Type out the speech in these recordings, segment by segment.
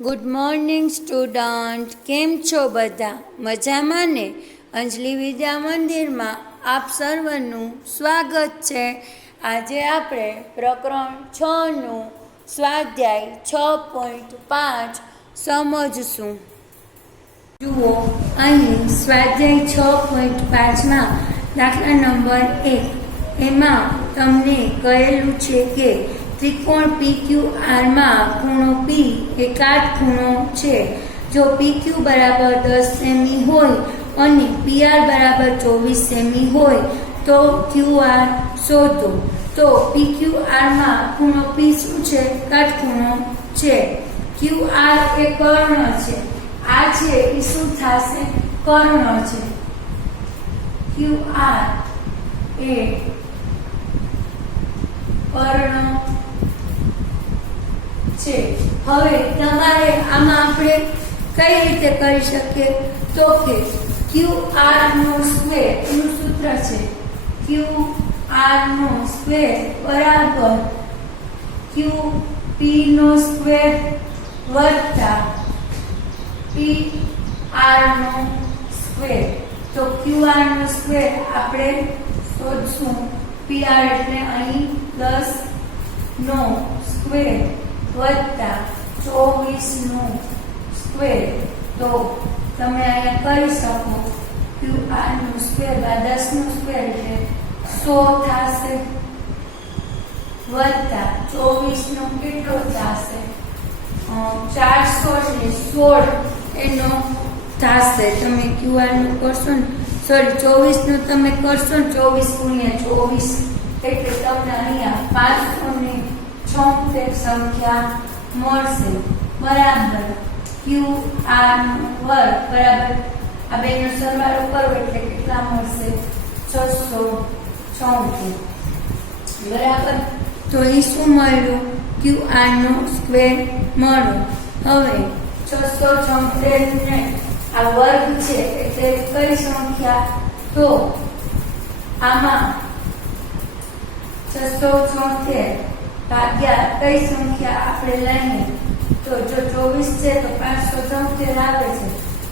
Good morning student, કેમ છો બધા? મજામાં ને? અંજલિ વિદ્યા મંદિરમાં આપ સર્વનું સ્વાગત છે. આજે આપણે પ્રકરણ 6નું સ્વાધ્યાય 6.5 સમજશું. જુઓ, અહીં સ્વાધ્યાય 6.5માં દાખલા નંબર 1 એમાં તમને કહેલું છે કે ત્રિકોણ PQRમાં ખૂણો P એ કાટખૂણો છે. જો PQ બરાબર 10 સેમી હોય અને PR બરાબર 24 સેમી હોય તો QR શોધો. તો PQRમાં ખૂણો P શું છે? કાટખૂણો છે. QR એ કર્ણ છે. આ છે એ શું થશે? કર્ણ છે. QR એ કર્ણ છે. હવે તમારે આમાં આપણે કઈ રીતે કરી શકીએ તો કે QR નો સ્ક્વેર એનું સૂત્ર છે QR નો સ્ક્વેર બરાબર QP નો સ્ક્વેર વત્તા PR નો સ્ક્વેર. તો QR નો સ્ક્વેર આપણે શોધશું. PR એટલે અહીં 10 નો સ્ક્વેર વત્તા 24 નો સ્ક્વેર. તો તમે અહીંયા કરી શકો QR નો સ્ક્વેર બાય 10 નો સ્ક્વેર એટલે 100 થશે વત્તા 24 નો કેટલો થશે? 416 એનો થશે. તમે QR નું કરશો ને, સોરી 24 નું તમે કરશો ને, 24 ગુણ્યા 24 એટલે તમને અહીંયા 576 સંખ્યા મળશે. બરાબર QR નો વર્ગ બરાબર આ બેનો સરવાળો કરો એટલે કેટલા મળશે? 676. બરાબર. તો એ શું મળ્યું? QR નો સ્ક્વેર મળ્યો. હવે 676 ને આ વર્ગ છે એટલે કઈ સંખ્યા? તો આમાં 676 ભાગ્યા કઈ સંખ્યા આપણે લઈએ? તો જો 24 છે તો 576 આવે છે.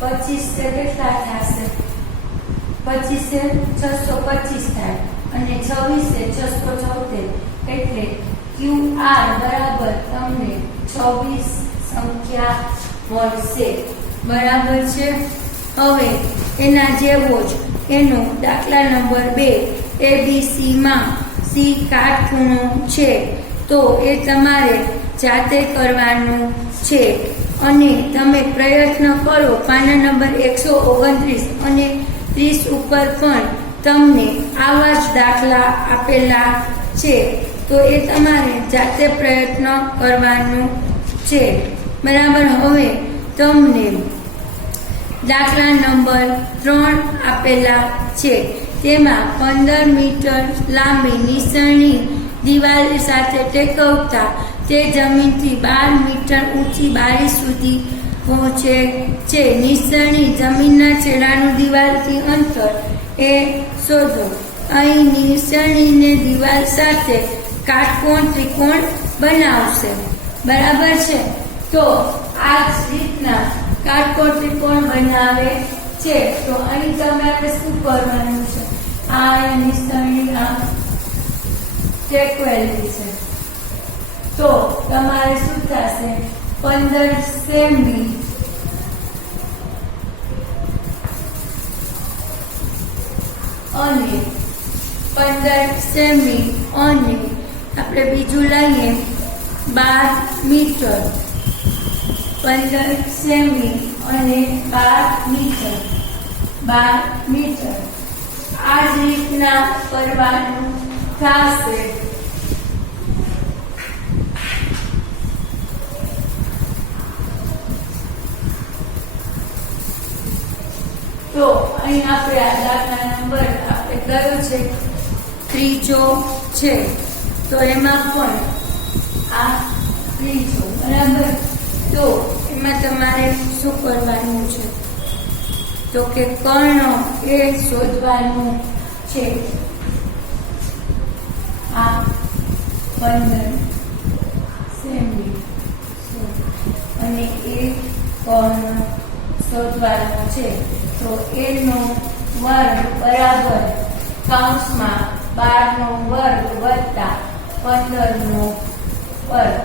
25 છે કેટલા થશે? 25 છે 625 થાય અને 26 છે 676 એટલે QR બરાબર તમને 26 સંખ્યા મળશે. બરાબર છે. હવે એના જેવો જ એનો દાખલા નંબર 2 ABC માં C કાટખૂણો છે. તો એ તમારે જાતે કરવાનું છે અને તમે પ્રયત્ન કરો. પાના નંબર 129 અને 30 ઉપર પણ તમને આવા જ દાખલા આપેલા છે. તો એ તમારે જાતે પ્રયત્ન કરવાનું છે. બરાબર. હવે તમને દાખલા નંબર 3 આપેલા છે. તેમાં 15 મીટર લાંબી નિસરણી દિવાલ સાથે ટેકવતા તે જમીનથી 12 મીટર ઊંચી બારી સુધી પહોંચે છે. નિસરણી જમીનના છેડાનું દિવાલથી અંતર એ શોધો. અહીં નિસરણીને દિવાલ સાથે કાટકોણ ત્રિકોણ બનાવશે. બરાબર છે. તો આ જ રીતના કાટકોણ ત્રિકોણ બનાવે છે. તો અહીં તમારે શું કરવાનું છે? આ નિસરણી ટેકવેલી છે. તો તમારે શું થશે? 15 સેમી અને 15 સેમી અને આપણે બીજું લઈએ 12 મીટર. 15 સેમી અને 12 મીટર. 12 મીટર. આ જ રીતના કરવાનું થશે. તો અહીં આપણે આ દાખલા નંબર આપણે કયો છે? ત્રીજો છે. તો એમાં પણ આ ત્રીજો. બરાબર. તો એમાં તમારે શું કરવાનું છે? તો કે કર્ણ એ શોધવાનું છે. આ 15 સેમી અને એ શોધવાનું છે. તો a નો વર્ગ બરાબર કૌંસમાં 12 નો વર્ગ વત્તા 15 નો વર્ગ.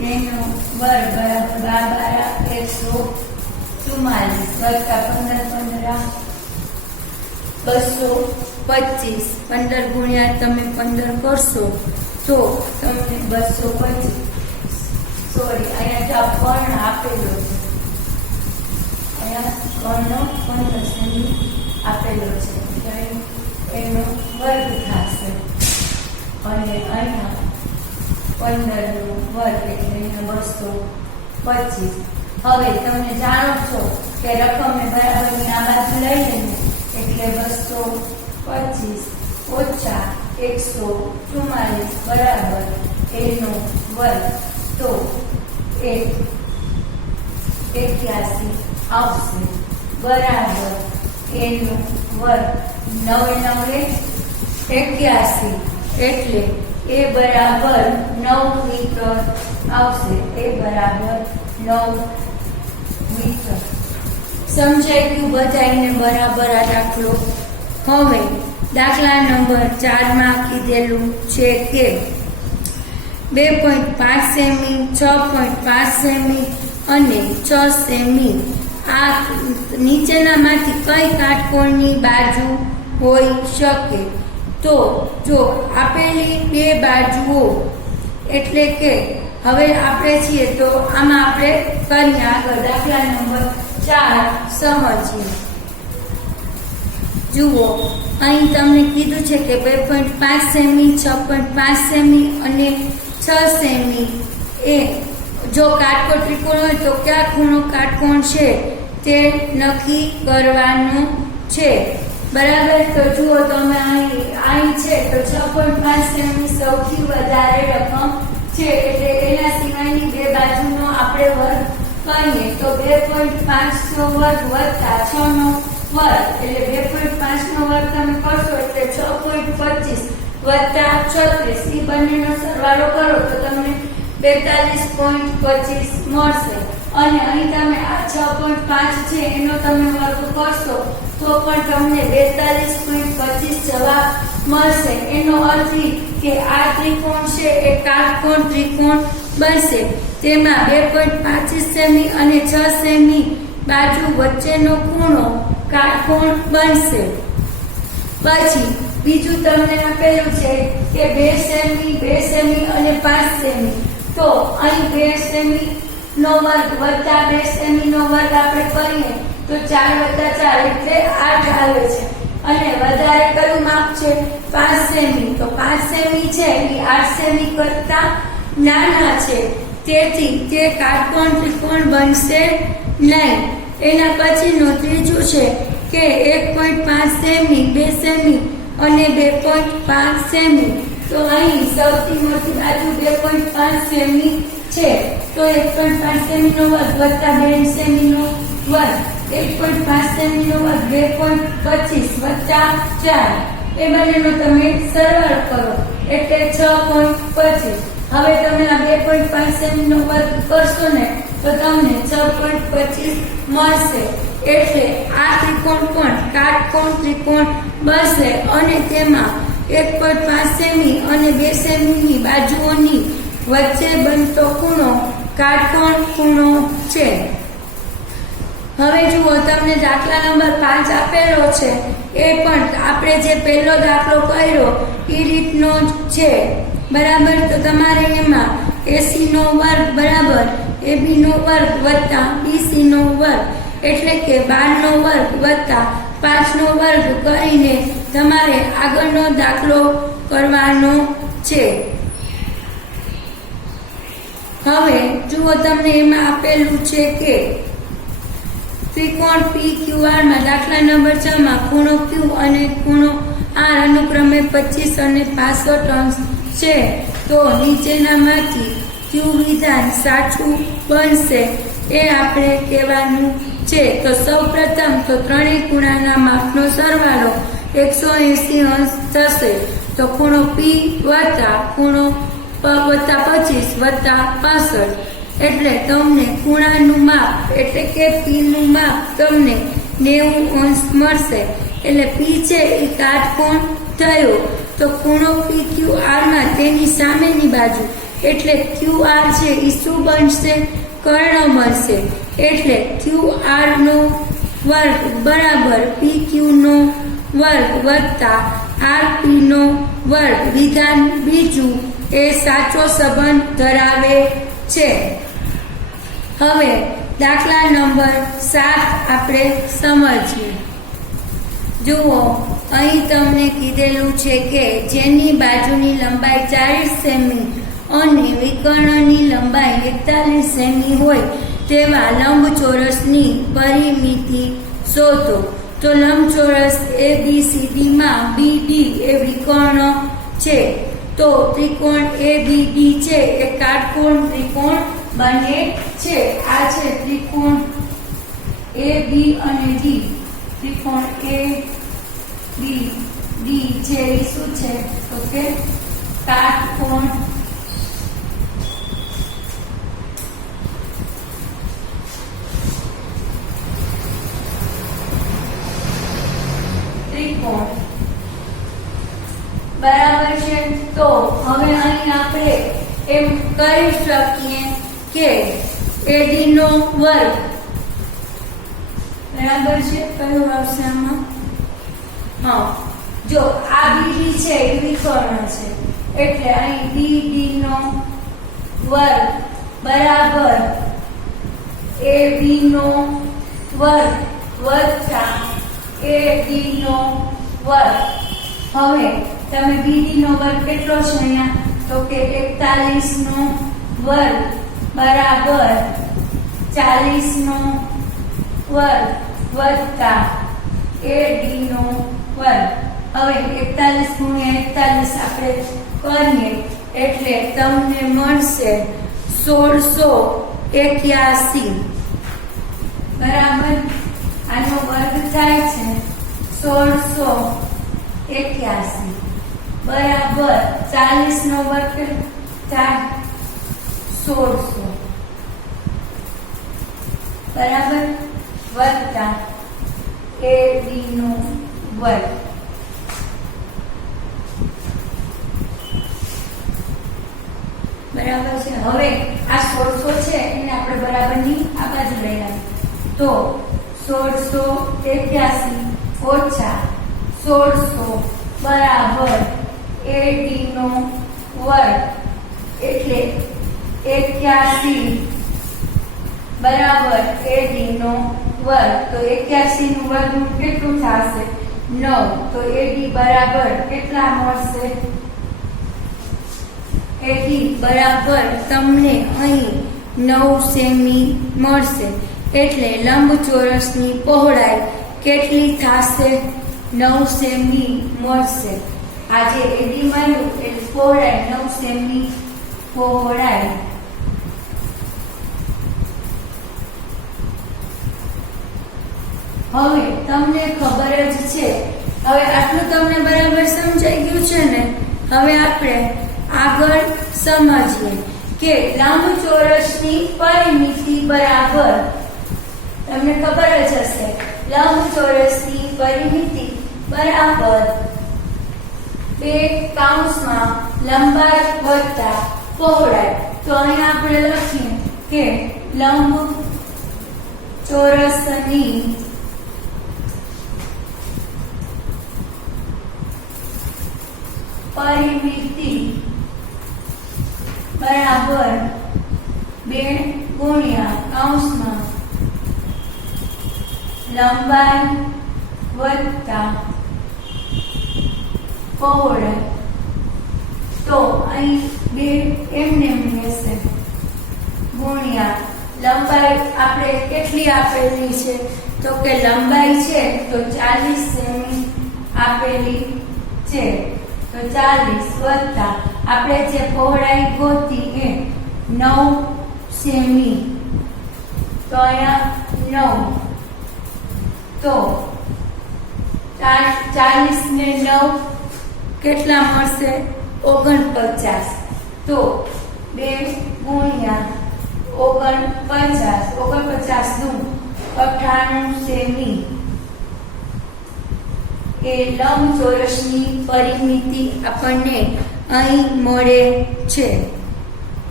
a નો વર્ગ બરાબર 144 વત્તા 15 225. 15 ગુણ્યા તમે 15 કરશો તો તમને 225. સોરી, અહીંયા જો કર્ણ આપેલો છે, અહીંયા કર્ણનો 15 સેમી આપેલો છે, એનો વર્ગ થશે અને અહીંયા 15 નો વર્ગ એટલે અહીંયા 225. હવે તમે જાણો છો કે રકમને બરાબરની આ બાજુ લઈ લઈને એટલે 225 ઓછા 144 બરાબર a નો વર્ગ. તો 81 આવશે બરાબર a નો વર્ગ. 9 81 એટલે a બરાબર 9 મીટર આવશે. a બરાબર 9 મીટર. સમજાઈ ગયું બધાને બરાબર આ દાખલો? હવે દાખલા નંબર 4 માં કીધેલું છે કે 2.5 સેમી, 6.5 સેમી અને 6 સેમી આ નીચેનામાંથી કઈ કાટકોણની બાજુ હોઈ શકે? તો જો આપેલી બે બાજુઓ એટલે કે હવે આપણે છીએ તો આમાં આપણે કરીએ આગળ દાખલા નંબર 4 સમજીએ. જુઓ, અહીં તમને કીધું છે કે 2.5 સેમી, 6.5 સેમી અને 6 સેમી એ જો કાટકોણ ત્રિકોણ હોય તો કયા ખૂણો કાટકોણ છે તે નક્કી કરવાનું છે. બરાબર. તો જુઓ તમે અહીં છે તો 6.5 સેમી સૌથી વધારે રકમ છે એટલે એના સિવાયની બે બાજુનો આપણે વર્ગ કરીએ તો 2.5 નો વર્ગ વત્તા 6 નો વર્ગ એટલે 2.5 નો વર્ગ તમે કરશો એટલે 6.25 વત્તા 36 એ બંનેનો સરવાળો કરો તો તમને 42.25 મળશે. અને અહીં તમે આ 6.5 છે એનો તમે વર્ગ કરશો તો પણ તમને 42.25 જવાબ મળશે. એનો અર્થ કે આ ત્રિકોણ છે એ કાટકોણ ત્રિકોણ બનશે. તેમાં 2.25 સેમી અને 6 સેમી બાજુ વચ્ચેનો ખૂણો કાટકોણ બનશે. પછી બીજું તમને આપેલું છે કે 2 સેમી, 2 સેમી અને 5 સેમી. તો અહીં 2 સેમી નો વર્ગ વત્તા 2 સેમી નો વર્ગ આપણે કરીએ તો 4 વત્તા 4 એટલે 8 આવે છે. અને વધારે કયું માપ છે? 5 સેમી. તો 5 સેમી છે એ 8 સેમી કરતા નાના છે, તેથી તે કાટકોણ ત્રિકોણ બનશે નહીં. એના પછીનું ત્રીજું છે કે 1.5 સેમી, 2 સેમી અને 2.5 સેમી. તો અહીં સૌથી મોટી બાજુ 2.5 સેમી છે તો 1.5 સેમી નો વર્ગ વત્તા 2 સેમી નો વર્ગ 1.5 સેમી નો વર્ગ 2.25 વત્તા 4 એ બંનેનો તમે સરવાળો કરો એટલે 6.25. હવે તમે આ 2.5 સેમી નો વર્ગ કરશો ને તો તમને 6.25 મળશે. એટલે આ ત્રિકોણ પણ કાટકોણ ત્રિકોણ બનશે અને તેમાં 1.5 સેમી અને 2 સેમીની બાજુઓની વચ્ચે બનતો ખૂણો કાટકોણ ખૂણો છે. હવે જુઓ, તમને દાખલા નંબર 5 આપેલો છે એ પણ આપણે જે પહેલો દાખલો કર્યો એ રીતનો જ છે. બરાબર. તો તમારે એમાં AC નો વર્ગ બરાબર AB નો વર્ગ વત્તા BC નો વર્ગ એટલે કે 12 નો વર્ગ વત્તા 5 નો વર્ગ કરીને તમારે આગળનો દાખલો કરવાનો છે. હવે જુઓ, તમને એમાં આપેલું છે કે ત્રિકોણ PQR માં દાખલા નંબર 6 માં ખૂણો Q અને ખૂણો R અનુક્રમે 25 અને 65 અંશ છે. તો નીચેનામાંથી Q વિધાન સાચું બનશે એ આપણે કહેવાનું છે. તો સૌપ્રથમ તો ત્રણેય ખૂણાના માપનો સરવાળો 180 અંશ થશે. તો ખૂણો P વત્તા ખૂણો વત્તા 25 વત્તા 65 એટલે તમને ખૂણાનું માપ એટલે કે P નું માપ તમને 90 અંશ મળશે. એટલે P છે એ કાટકોણ થયો. તો ખૂણો PQR માં તેની સામેની બાજુ એટલે QR છે એ શું બનશે? કર્ણ મળશે. એટલે QR નો વર્ગ બરાબર PQ નો વર્ગ વત્તા RP નો વર્ગ. વિધાન બીજું એ સાચો સંબંધ ધરાવે છે. હવે દાખલા નંબર 7 આપણે સમજીએ. જુઓ, અહીં તમને કીધેલું છે કે જેની બાજુની લંબાઈ 40 સેમી અને વિકર્ણની લંબાઈ 41 સેમી હોય તેવા લંબચોરસની પરિમિતિ શોધો. તો લંબચોરસ ABCD માં BD એ વિકર્ણ છે. તો ત્રિકોણ ABD છે એ કાટકોણ ત્રિકોણ બને છે. આ છે ત્રિકોણ AB અને D. ત્રિકોણ ABD છે એ શું છે? તો કે કાટકોણ ત્રિકોણ બરાબર છે. તો હવે અહીં આપણે એમ કહી શકીએ કે AD નો વર્ગ બરાબર છે. કયો આવશે આમાં? હા, જો આ BD છે એ વિકર્ણ છે એટલે અહીં BD નો વર્ગ બરાબર AB નો વર્ગ વત્તા AD નો વર્ગ. હવે તમે BD નો વર્ગ કેટલો છે અહીંયા? તો કે 41 નો વર્ગ બરાબર 40 નો વર્ગ વત્તા AD નો વર્ગ. હવે 41 ગુણ્યા 41 આપણે કરીએ એટલે તમને મળશે 1681 બરાબર. આનો વર્ગ થાય છે 1681 બરાબર 40 નો વર્ગ થાય 1600 બરાબર વત્તા AD નો વર્ગ. બરાબર છે. હવે આ 1600 છે એને આપણે બરાબરની આ બાજુ લઈ આવીએ. તો 1681 ઓછા 1600 બરાબર AD નો વર્ગ એટલે 81 બરાબર AD નો વર્ગ. તો 81 નું વર્ગ કેટલું થશે? 9. તો AD બરાબર કેટલા મળશે? AD બરાબર તમને અહીં 9 સેમી મળશે. એટલે લંબચોરસની પહોળાઈ કેટલી થશે? 9 સેમી મળશે. આ જે AD મળ્યું એટલે પહોળાઈ 9 સેમી પહોળાઈ. હવે તમને ખબર જ છે. હવે આટલું તમને બરાબર સમજાઈ ગયું છે ને? હવે આપણે આગળ સમજીએ કે લંબચોરસની પરિમિતિ બરાબર તમને ખબર જ હશે. લંબચોરસની પરિમિતિ બરાબર 2 કૌંસમાં લંબાઈ વત્તા પહોળાઈ. તો અહીં આપણે લખીએ કે લંબચોરસની પરિમિતિ બરાબર 2 ગુણ્યા કૌંસમાં લંબાઈ વત્તા પહોળાઈ. તો અહીં 2 એમને રહેશે ગુણ્યા લંબાઈ આપણે કેટલી આપેલી છે? તો કે લંબાઈ છે તો 40 સેમી આપેલી છે. તો 40 વત્તા આપણે જે પહોળાઈ ગોતી એ 9 સેમી. તો અહીંયા 9. તો 40 ને 9 કેટલા મળશે? 49. તો 2 ગુણ્યા 49 નું 98 સેમી એ લંબચોરસની પરિમિતિ આપણને અહીં મળે છે.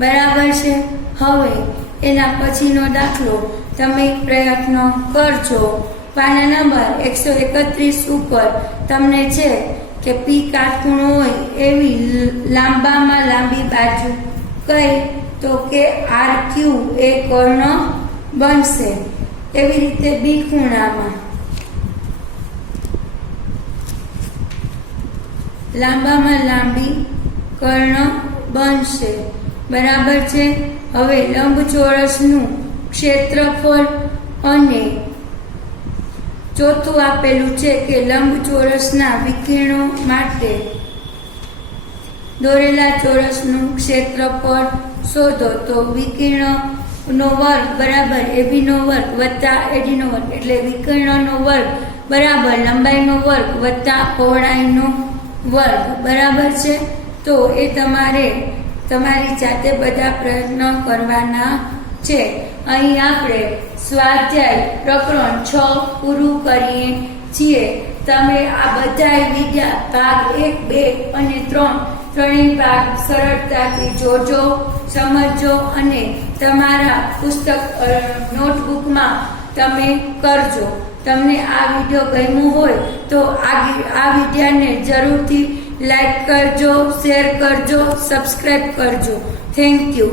બરાબર છે. હવે એના પછીનો દાખલો તમે પ્રયત્ન કરજો. પાના નંબર 131 ઉપર તમને છે કે પી કાટખૂણો હોય એવી લાંબામાં લાંબી બાજુ કઈ, તો કે RQ એ કર્ણ બનશે. એવી રીતે બી ખૂણામાં લાંબામાં લાંબી કર્ણ બનશે. બરાબર છે. હવે લંબચોરસનું ક્ષેત્રફળ અને ચોથું આપેલું છે કે લંબચોરસના વિકર્ણો માટે દોરેલા ચોરસનું ક્ષેત્રફળ શોધો. તો વિકર્ણનો વર્ગ બરાબર એબીનો વર્ગ વત્તા એડીનો વર્ગ, એટલે વિકર્ણનો વર્ગ બરાબર લંબાઈનો વર્ગ વત્તા પહોળાઈનો વર્ગ. બરાબર છે. તો એ તમારે તમારી જાતે બધા પ્રયત્ન કરવાના છે. અહીં આપણે સ્વાધ્યાય પ્રકરણ 6 પૂરું કરીએ છીએ. તમે આ બધા વિડિયા ભાગ 1, 2 અને 3 ત્રણેય ભાગ સરળતાથી જોજો, સમજો અને તમારા પુસ્તક નોટબુકમાં તમે કરજો. તમને આ વિડીયો ગમ્યો હોય તો આ વિડીયાને જરૂરથી લાઈક કરજો, શેર કરજો, સબસ્ક્રાઇબ કરજો. Thank you.